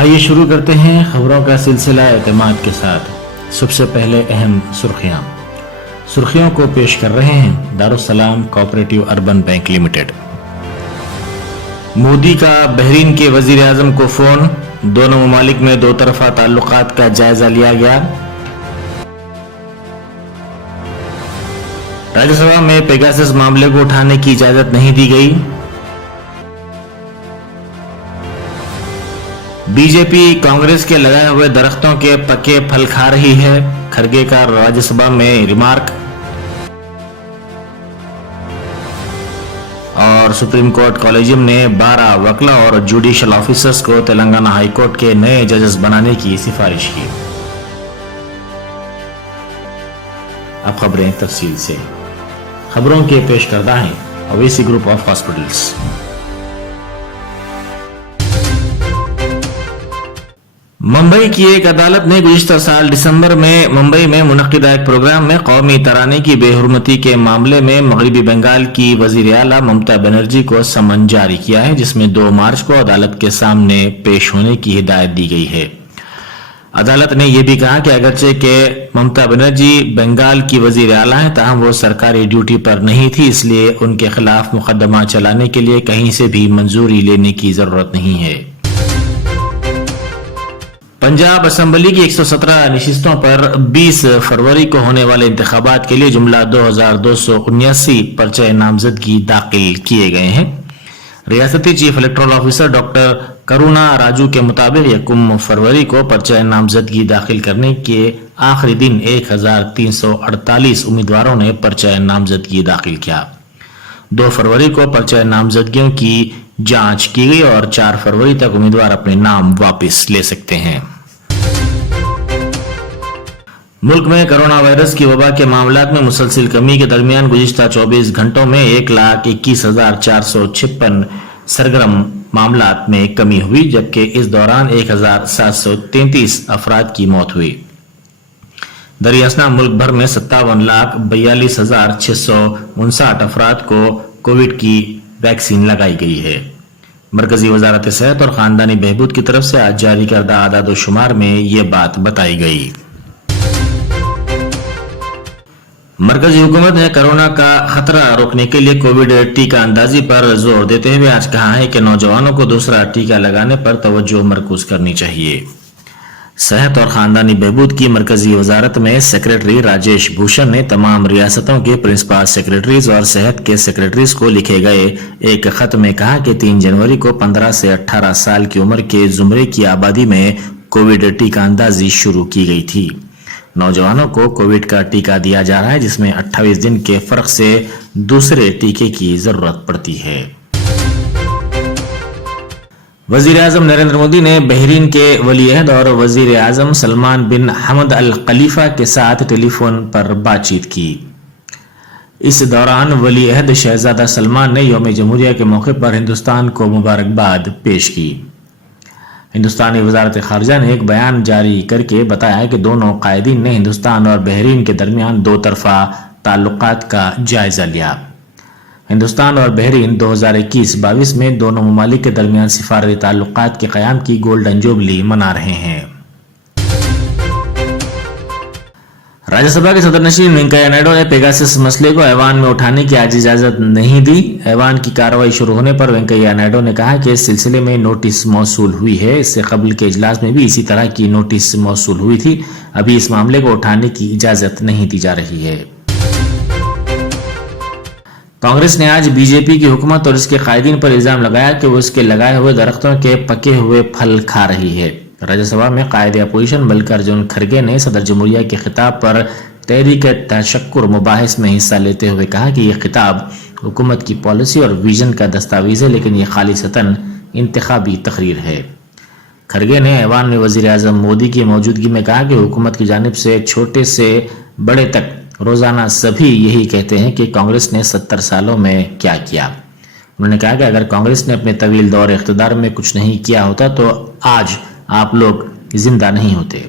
آئیے شروع کرتے ہیں خبروں کا سلسلہ اعتماد کے ساتھ۔ سب سے پہلے اہم سرخیوں کو پیش کر رہے ہیں Darussalam cooperative urban bank limited. Modi کا بحرین کے وزیر اعظم کو فون، دونوں ممالک میں دو طرفہ تعلقات کا جائزہ لیا گیا۔ راجیہ سبھا میں پیگاسس معاملے کو اٹھانے کی اجازت نہیں دی گئی۔ بی جے پی کانگریس کے لگائے ہوئے درختوں کے پکے پھل کھا رہی ہے، کھرگے کا راجیہ سبھا میں ریمارک۔ اور سپریم کورٹ کالجیم نے 12 وکلا اور جوڈیشل آفیسرز کو تلنگانہ ہائی کورٹ کے نئے ججز بنانے کی سفارش کی۔ اب خبریں تفصیل سے۔ خبروں کے پیش کردہ ہیں Owaisi group of hospitals. Mumbai کی ایک عدالت نے گزشتہ سال دسمبر میں ممبئی میں منعقدہ ایک پروگرام میں قومی ترانے کی بے حرمتی کے معاملے میں مغربی بنگال کی وزیر اعلیٰ ممتا بنرجی کو سمن جاری کیا ہے، جس میں 2 مارچ کو عدالت کے سامنے پیش ہونے کی ہدایت دی گئی ہے۔ عدالت نے یہ بھی کہا کہ اگرچہ کہ ممتا بنرجی بنگال کی وزیر اعلیٰ ہیں، تاہم وہ سرکاری ڈیوٹی پر نہیں تھی، اس لیے ان کے خلاف مقدمہ چلانے کے لیے کہیں سے بھی منظوری لینے کی ضرورت نہیں ہے۔ پنجاب اسمبلی کی 117 نشستوں پر 20 فروری کو ہونے والے انتخابات کے لیے جملہ 2279 پرچہ نامزدگی داخل کیے گئے ہیں۔ ریاستی chief electoral officer doctor corona Raju کے مطابق 1 فروری کو پرچہ نامزدگی داخل کرنے کے آخری دن 1348 امیدواروں نے پرچہ نامزدگی داخل کیا۔ 2 فروری کو پرچہ نامزدگیوں کی جانچ کی گئی اور 4 فروری تک امیدوار اپنے نام واپس لے سکتے ہیں۔ ملک میں کرونا وائرس کی وبا کے معاملات میں مسلسل کمی کے درمیان گزشتہ 24 گھنٹوں میں 1,21,456 سرگرم معاملات میں کمی ہوئی، جبکہ اس دوران 1,733 افراد کی موت ہوئی۔ دریں اثنا ملک بھر میں 57,42,659 افراد کو کووڈ کی ویکسین لگائی گئی ہے۔ مرکزی وزارت صحت اور خاندانی بہبود کی طرف سے آج جاری کردہ اعداد و شمار میں یہ بات بتائی گئی۔ مرکزی حکومت نے کرونا کا خطرہ روکنے کے لیے کووڈ ٹیکہ اندازی پر زور دیتے ہوئے آج کہا ہے کہ نوجوانوں کو دوسرا ٹیکہ لگانے پر توجہ مرکوز کرنی چاہیے۔ صحت اور خاندانی بہبود کی مرکزی وزارت میں سیکریٹری راجیش بھوشن نے تمام ریاستوں کے پرنسپل سیکریٹریز اور صحت کے سیکریٹریز کو لکھے گئے ایک خط میں کہا کہ 3 جنوری کو 15 سے 18 سال کی عمر کے زمرے کی آبادی میں کووڈ ٹیکہ اندازی شروع کی گئی تھی۔ نوجوانوں کو کووڈ کا ٹیکہ دیا جا رہا ہے، جس میں 28 دن کے فرق سے دوسرے ٹیکے کی ضرورت پڑتی ہے۔ وزیر اعظم نریندر مودی نے بحرین کے ولی عہد اور وزیر اعظم سلمان بن حمد الخلیفہ کے ساتھ ٹیلی فون پر بات چیت کی۔ اس دوران ولی عہد شہزادہ سلمان نے یوم جمہوریہ کے موقع پر ہندوستان کو مبارکباد پیش کی۔ ہندوستانی وزارت خارجہ نے ایک بیان جاری کر کے بتایا کہ دونوں قائدین نے ہندوستان اور بحرین کے درمیان 2 طرفہ تعلقات کا جائزہ لیا۔ ہندوستان اور بحرین 2021-22 میں دونوں ممالک کے درمیان سفارتی تعلقات کے قیام کی گولڈن جوبلی منا رہے ہیں۔ راجیہ سبھا کے صدر نشین وینکیا نائیڈو نے پیگاسس مسئلے کو ایوان میں اٹھانے کی آج اجازت نہیں دی۔ ایوان کی کارروائی شروع ہونے پر وینکیا نائیڈو نے کہا کہ اس سلسلے میں نوٹس موصول ہوئی ہے، اس سے قبل کے اجلاس میں بھی اسی طرح کی نوٹس موصول ہوئی تھی، ابھی اس معاملے کو اٹھانے کی اجازت نہیں دی جا رہی ہے۔ کانگریس نے آج بی جے پی کی حکومت اور اس کے قائدین پر الزام لگایا کہ وہ اس کے لگائے ہوئے درختوں کے پکے ہوئے پھل کھا رہی ہے۔ راجیہ سبھا میں قائد اپوزیشن ملکارجن کھڑگے نے صدر جمہوریہ کے خطاب پر تحریک تشکر مباحث میں حصہ لیتے ہوئے کہا کہ یہ خطاب حکومت کی پالیسی اور ویژن کا دستاویز ہے، لیکن یہ خالصتاً انتخابی تقریر ہے۔ کھڑگے نے ایوان میں وزیر اعظم مودی کی موجودگی میں کہا کہ حکومت کی جانب سے چھوٹے سے بڑے تک روزانہ سبھی یہی کہتے ہیں کہ کانگریس نے 70 سالوں میں کیا کیا۔ انہوں نے کہا کہ اگر کانگریس نے اپنے طویل دور اقتدار میں کچھ نہیں کیا ہوتا تو آج آپ لوگ زندہ نہیں ہوتے۔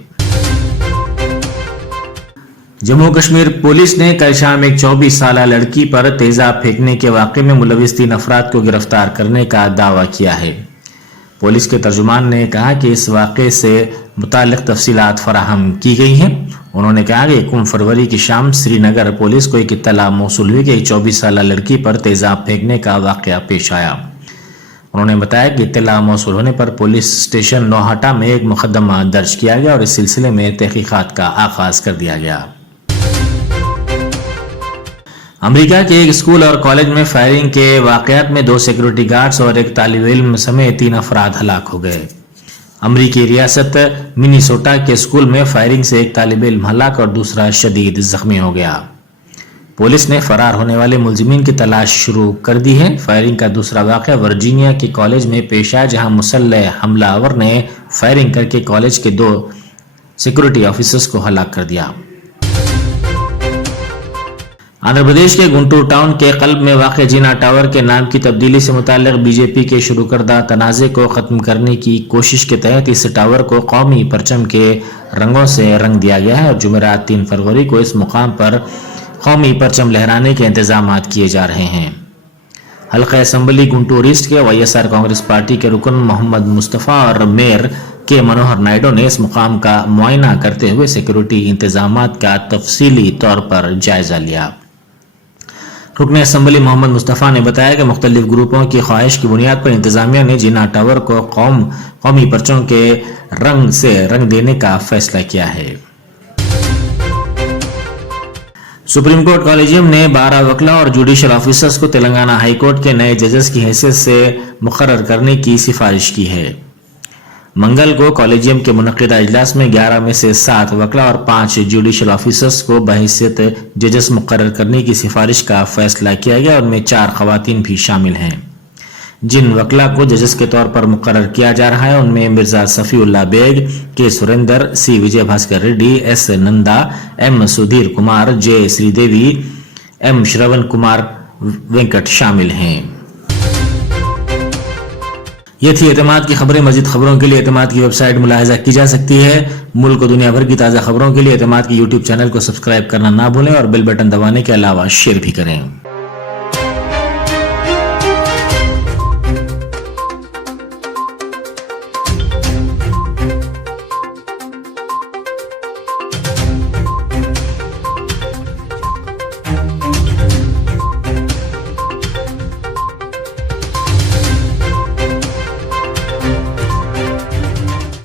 جموں کشمیر پولیس نے کل شام ایک 24 سالہ لڑکی پر تیزاب پھینکنے کے واقعے میں ملوث 3 افراد کو گرفتار کرنے کا دعویٰ کیا ہے۔ پولیس کے ترجمان نے کہا کہ اس واقعے سے متعلق تفصیلات فراہم کی گئی ہیں۔ انہوں نے کہا کہ 1 فروری کی شام سری نگر پولیس کو ایک اطلاع موصول ہوئی کہ 24 سالہ لڑکی پر تیزاب پھینکنے کا واقعہ پیش آیا۔ انہوں نے بتایا کہ اطلاع موصول ہونے پر پولیس اسٹیشن نوہاٹا میں ایک مقدمہ درج کیا گیا اور اس سلسلے میں تحقیقات کا آغاز کر دیا گیا۔ امریکہ کے ایک اسکول اور کالج میں فائرنگ کے واقعات میں 2 سیکورٹی گارڈز اور ایک طالب علم سمیت 3 افراد ہلاک ہو گئے۔ امریکی ریاست منیسوٹا کے اسکول میں فائرنگ سے ایک طالب علم ہلاک اور دوسرا شدید زخمی ہو گیا۔ پولیس نے فرار ہونے والے ملزمین کی تلاش شروع کر دی ہے۔ فائرنگ کا دوسرا واقعہ ورجینیا کے کالج میں پیش آیا، جہاں مسلح حملہ آور نے فائرنگ کر کے کالج کے 2 سیکورٹی آفیسرز کو ہلاک کر دیا۔ آندھرا پردیش کے گنٹور ٹاؤن کے قلب میں واقع جینا ٹاور کے نام کی تبدیلی سے متعلق بی جے پی کے شروع کردہ تنازع کو ختم کرنے کی کوشش کے تحت اس ٹاور کو قومی پرچم کے رنگوں سے رنگ دیا گیا ہے اور جمعرات 3 فروری کو اس مقام پر قومی پرچم لہرانے کے انتظامات کیے جا رہے ہیں۔ حلقہ اسمبلی گنٹور ایسٹ کے Y S R Congress party کے رکن محمد مصطفیٰ اور میئر کے منوہر نائیڈو نے اس مقام کا معائنہ کرتے ہوئے سیکورٹی انتظامات کا تفصیلی طور پر جائزہ لیا۔ رکن اسمبلی محمد مصطفیٰ نے بتایا کہ مختلف گروپوں کی خواہش کی بنیاد پر انتظامیہ نے جینا ٹاور کو قومی پرچم کے رنگ سے رنگ دینے کا فیصلہ کیا ہے۔ سپریم کورٹ کالجیم نے 12 وکلاء اور جوڈیشل آفیسرز کو تلنگانہ ہائی کورٹ کے نئے ججز کی حیثیت سے مقرر کرنے کی سفارش کی ہے۔ منگل کو کالجیم کے منعقدہ اجلاس میں 11 میں سے 7 وکلاء اور 5 جوڈیشل آفیسرز کو بحیثیت ججز مقرر کرنے کی سفارش کا فیصلہ کیا گیا اور ان میں 4 خواتین بھی شامل ہیں۔ جن وکلاء کو ججز کے طور پر مقرر کیا جا رہا ہے ان میں مرزا صفی اللہ بیگ، کے سریندر، سی وجے بھاسکر ریڈی، ایس نندا، ایم سودھیر کمار، جے سری دیوی، ایم شرون کمار وینکٹ شامل ہیں۔ یہ تھی اعتماد کی خبریں۔ مزید خبروں کے لیے اعتماد کی ویب سائٹ ملاحظہ کی جا سکتی ہے۔ ملک و دنیا بھر کی تازہ خبروں کے لیے اعتماد کی یوٹیوب چینل کو سبسکرائب کرنا نہ بھولیں اور بیل بٹن دبانے کے علاوہ شیئر بھی کریں۔